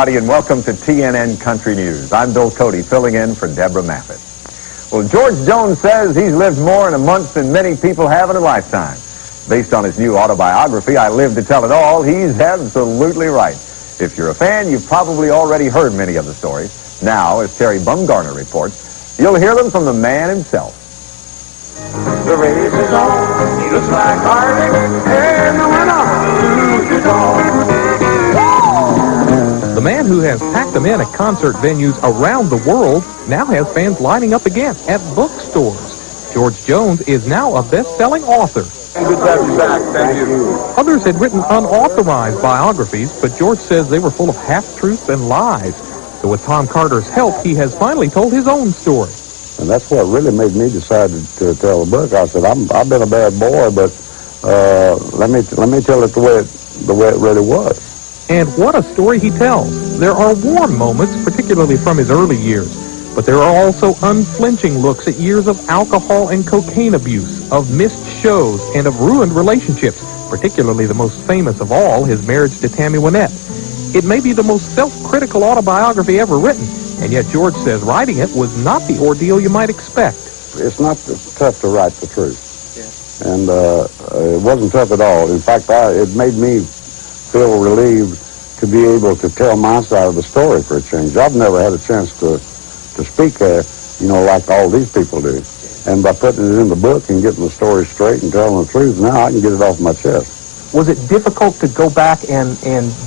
everybody, and welcome to TNN Country News. I'm Bill Cody, filling in for Deborah Maffett. Well, George Jones says he's lived more in a month than many people have in a lifetime. Based on his new autobiography, I Live to Tell It All, he's absolutely right. If you're a fan, you've probably already heard many of the stories. Now, as Terry Bumgarner reports, you'll hear them from the man himself. The race is on, he looks like Harvey, and the winner is on. The man who has packed them in at concert venues around the world now has fans lining up again at bookstores. George Jones is now a best-selling author. Good to have you back. Thank you. Others had written unauthorized biographies, but George says they were full of half-truths and lies. So with Tom Carter's help, he has finally told his own story. And that's what really made me decide to tell the book. I said, I've been a bad boy, but let me tell it the way it really was. And what a story he tells. There are warm moments, particularly from his early years, but there are also unflinching looks at years of alcohol and cocaine abuse, of missed shows, and of ruined relationships, particularly the most famous of all, his marriage to Tammy Wynette. It may be the most self-critical autobiography ever written, and yet George says writing it was not the ordeal you might expect. It's not tough to write the truth. Yeah. And it wasn't tough at all. In fact, it made me feel relieved to be able to tell my side of the story for a change. I've never had a chance to speak, like all these people do. And by putting it in the book and getting the story straight and telling the truth, now I can get it off my chest. Was it difficult to go back and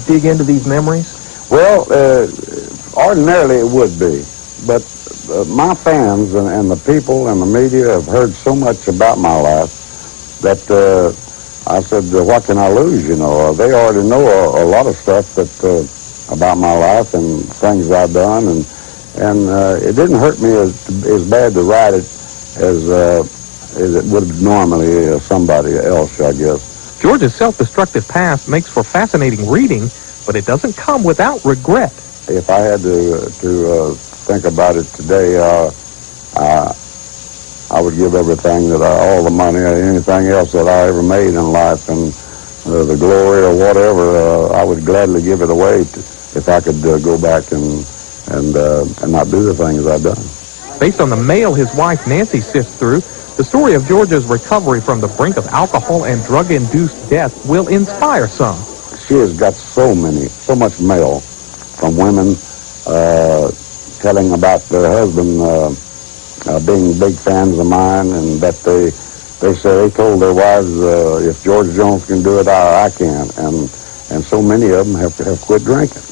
dig into these memories? Well, ordinarily it would be. But my fans and the people and the media have heard so much about my life that I said, what can I lose, They already know a lot of stuff about my life and things I've done, and it didn't hurt me as bad to write it as it would normally somebody else, I guess. George's self-destructive past makes for fascinating reading, but it doesn't come without regret. If I had to think about it today, I would give everything all the money, anything else that I ever made in life, and the glory or whatever, I would gladly give it away if I could go back and not do the things I've done. Based on the mail his wife Nancy sifts through, the story of George's recovery from the brink of alcohol and drug-induced death will inspire some. She has got so much mail from women telling about their husband being big fans of mine, and that they say they told their wives, if George Jones can do it, I can. And so many of them have quit drinking.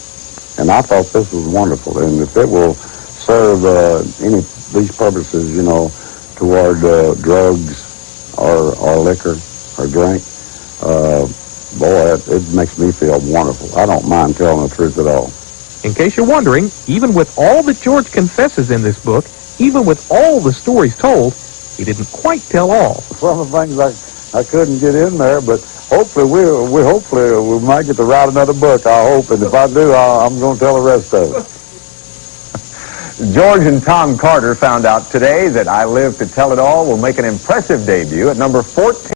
And I thought this was wonderful. And if it will serve these purposes, toward drugs or liquor or drink, boy, it makes me feel wonderful. I don't mind telling the truth at all. In case you're wondering, even with all that George confesses in this book, even with all the stories told, he didn't quite tell all. Some of the things I couldn't get in there, but hopefully we might get to write another book, I hope, and if I do, I'm going to tell the rest of it. George and Tom Carter found out today that I Live to Tell It All will make an impressive debut at number 14.